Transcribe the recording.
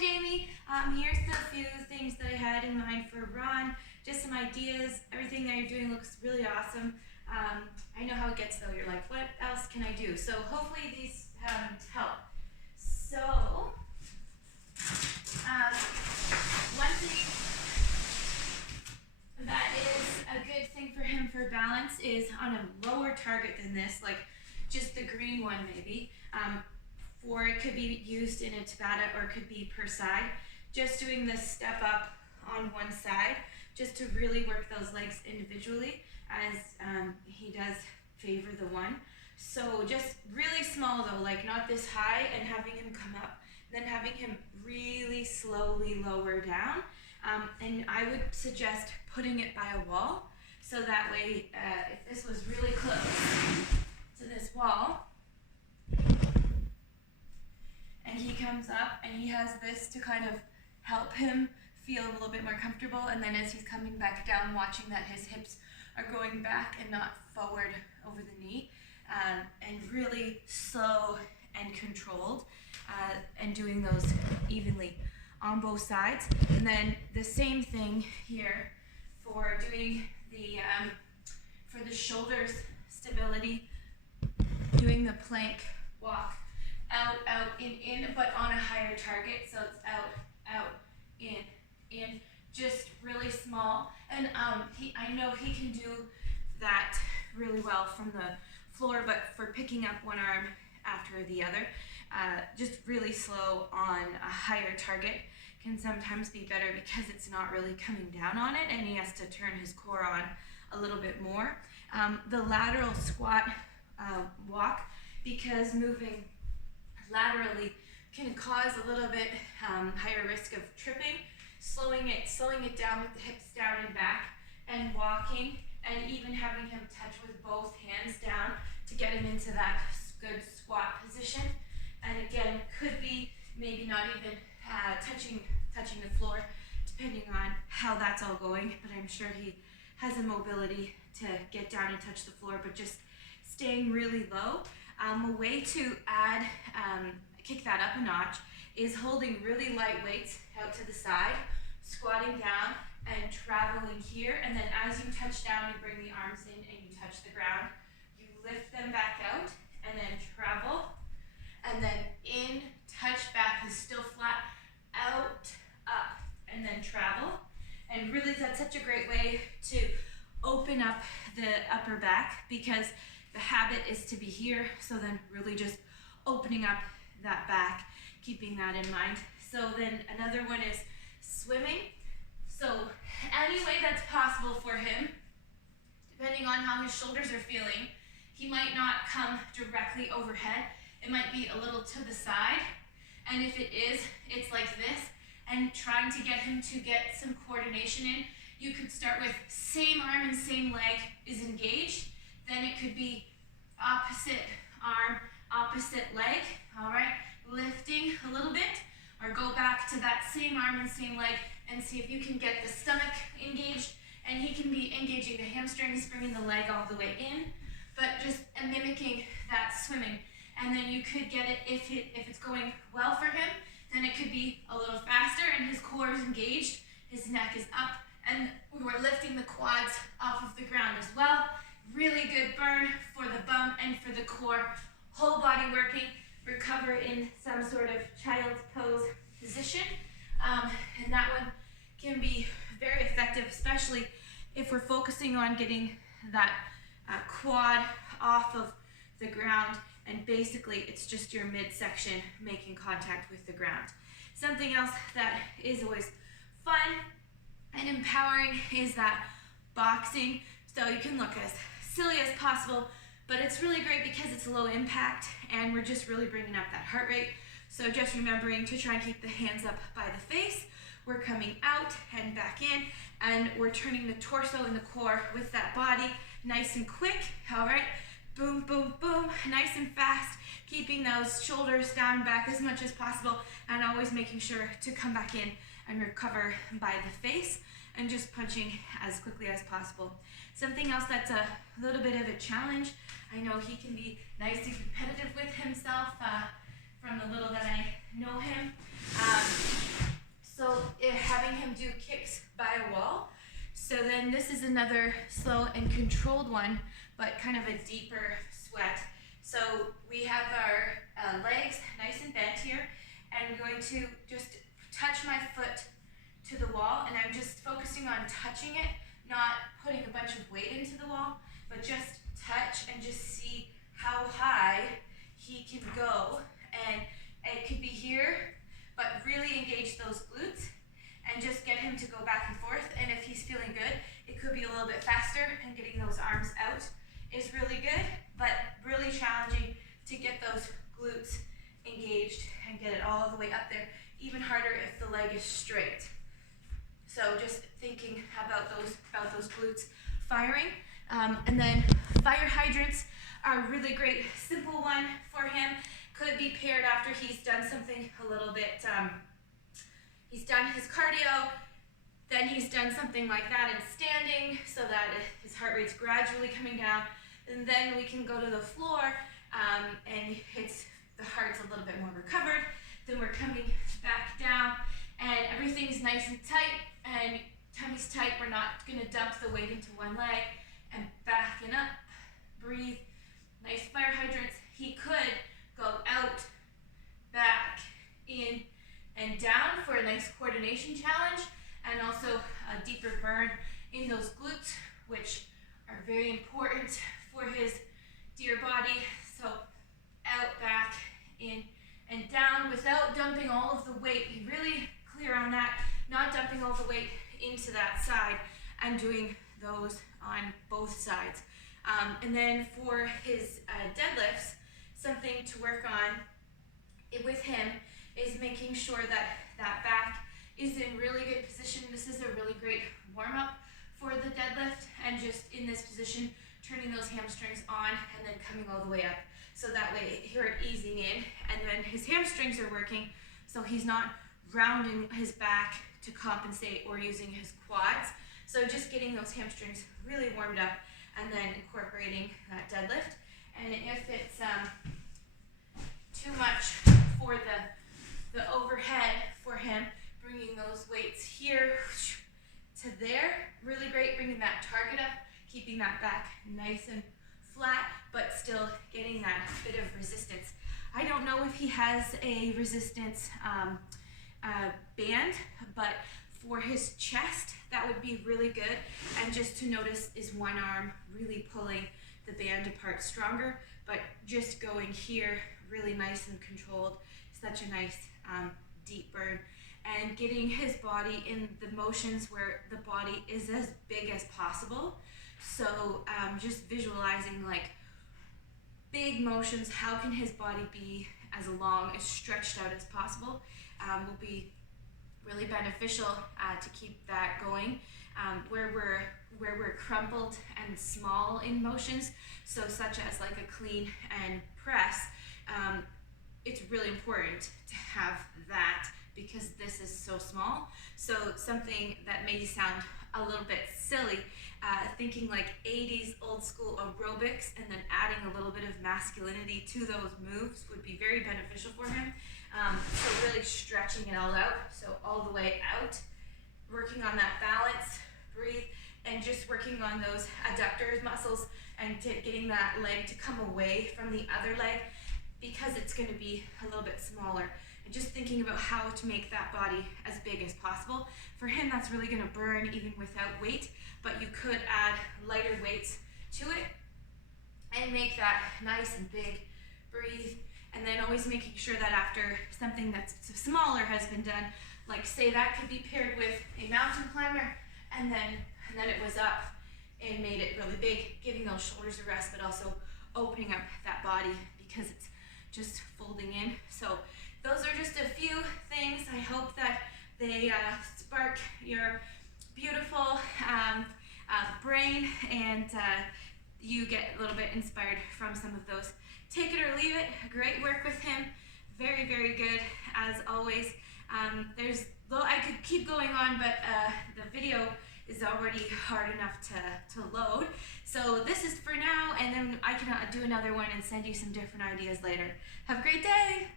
Jamie. Here's the few things that I had in mind for Ron. Just some ideas. Everything that you're doing looks really awesome. I know how it gets though. You're like, what else can I do? So hopefully these help. So, one thing that is a good thing for him for balance is on a lower target than this, like just the green one maybe. Or it could be used in a Tabata or it could be per side. Just doing this step up on one side just to really work those legs individually as he does favor the one. So just really small though, like not this high and having him come up, then having him really slowly lower down. And I would suggest putting it by a wall so that way if this was really close to this wall, and he comes up and he has this to kind of help him feel a little bit more comfortable, and then as he's coming back down, watching that his hips are going back and not forward over the knee, and really slow and controlled, and doing those evenly on both sides. And then the same thing here for doing the for the shoulders stability, doing the plank walk. Out, in, but on a higher target. So it's out, in, just really small. And I know he can do that really well from the floor, but for picking up one arm after the other, just really slow on a higher target can sometimes be better because it's not really coming down on it and he has to turn his core on a little bit more. The lateral squat walk, because moving laterally can cause a little bit higher risk of tripping, slowing it down with the hips down and back, and walking, and even having him touch with both hands down to get him into that good squat position. And again, could be maybe not even touching the floor, depending on how that's all going, but I'm sure he has a mobility to get down and touch the floor, but just staying really low. A way to add, kick that up a notch is holding really light weights out to the side, squatting down and traveling here, and then as you touch down, you bring the arms in and you touch the ground. You lift them back out and then travel, and then in, touch back is still flat, out, up, and then travel. And really that's such a great way to open up the upper back because the habit is to be here, so then really just opening up that back, keeping that in mind. So then another one is swimming. So any way that's possible for him, depending on how his shoulders are feeling, he might not come directly overhead. It might be a little to the side. And if it is, it's like this. And trying to get him to get some coordination in, you could start with same arm and same leg is engaged. Then it could be opposite arm, opposite leg, all right? Lifting a little bit, or go back to that same arm and same leg and see if you can get the stomach engaged, and he can be engaging the hamstrings, bringing the leg all the way in, but just mimicking that swimming. And then you could get it, if it's going well for him, then it could be a little faster and his core is engaged, his neck is up, and we were lifting the quads off of the ground as well. Really good burn for the bum and for the core. Whole body working, recover in some sort of child's pose position. And that one can be very effective, especially if we're focusing on getting that quad off of the ground, and basically it's just your midsection making contact with the ground. Something else that is always fun and empowering is that boxing. So you can look as silly as possible, but it's really great because it's low impact and we're just really bringing up that heart rate. So just remembering to try and keep the hands up by the face. We're coming out and back in, and we're turning the torso and the core with that body nice and quick, all right? Boom, boom, boom, nice and fast, keeping those shoulders down and back as much as possible, and always making sure to come back in and recover by the face, and just punching as quickly as possible. Something else that's a little bit of a challenge, I know he can be nice and competitive with himself from the little that I know him, So then this is another slow and controlled one, but kind of a deeper sweat. So we have our legs nice and bent here, and I'm going to just touch my foot to the wall, and I'm just focusing on touching it, not putting a bunch of weight into the wall, but just touch and just see how high he can go. And it could be here, but really engage those glutes and just get him to go back and forth. And if he's feeling good, it could be a little bit faster, and getting those arms out is really good, but really challenging to get those glutes engaged and get it all the way up there. Even harder if the leg is straight. So just thinking about those glutes firing. And then fire hydrants are a really great simple one for him. Could be paired after he's done something a little bit, he's done his cardio, then he's done something like that in standing so that his heart rate's gradually coming down. And then we can go to the floor and the heart's a little bit more recovered. Then we're coming back down and everything's nice and tight and tummy's tight. We're not gonna dump the weight into one leg, and backing up, breathe, nice fire hydrants. He could go out, back, in, and down for a nice coordination challenge, and also a deeper burn in those glutes, which are very important for his dear body. So out, back, in, and down without dumping all of the weight. Be really clear on that, not dumping all the weight into that side, and doing those on both sides. And then for his deadlifts, something to work on with him is making sure that that back is in really good position. This is a really great warm-up for the deadlift, and just in this position, turning those hamstrings on and then coming all the way up. So that way you're easing in, and then his hamstrings are working, so he's not rounding his back to compensate or using his quads. So just getting those hamstrings really warmed up and then incorporating that deadlift. And if it's too much for the overhead for him, bringing those weights here to there, really great, bringing that target up, keeping that back nice and flat, but still getting that bit of resistance. I don't know if he has a resistance band, but for his chest, that would be really good. And just to notice is one arm really pulling the band apart stronger, but just going here really nice and controlled. Such a nice deep burn, and getting his body in the motions where the body is as big as possible. So just visualizing like big motions, how can his body be as long, as stretched out as possible, will be really beneficial to keep that going. Where we're crumpled and small in motions, so such as like a clean and press, it's really important to have that because this is so small. So something that may sound a little bit silly, thinking like 80s old school aerobics and then adding a little bit of masculinity to those moves would be very beneficial for him. So really stretching it all out, so all the way out, working on that balance, breathe, and just working on those adductors muscles and getting that leg to come away from the other leg because it's going to be a little bit smaller. And just thinking about how to make that body as big as possible. For him, that's really going to burn even without weight, but you could add lighter weights to it and make that nice and big. Breathe, and then always making sure that after something that's smaller has been done, like say that could be paired with a mountain climber, and then it was up and made it really big, giving those shoulders a rest, but also opening up that body because it's just folding in. So those are just a few things. I hope that they spark your beautiful brain, and you get a little bit inspired from some of those. Take it or leave it. Great work with him. Very, very good as always. I could keep going on, but the video is already hard enough to load. So this is for now, and then I can do another one and send you some different ideas later. Have a great day.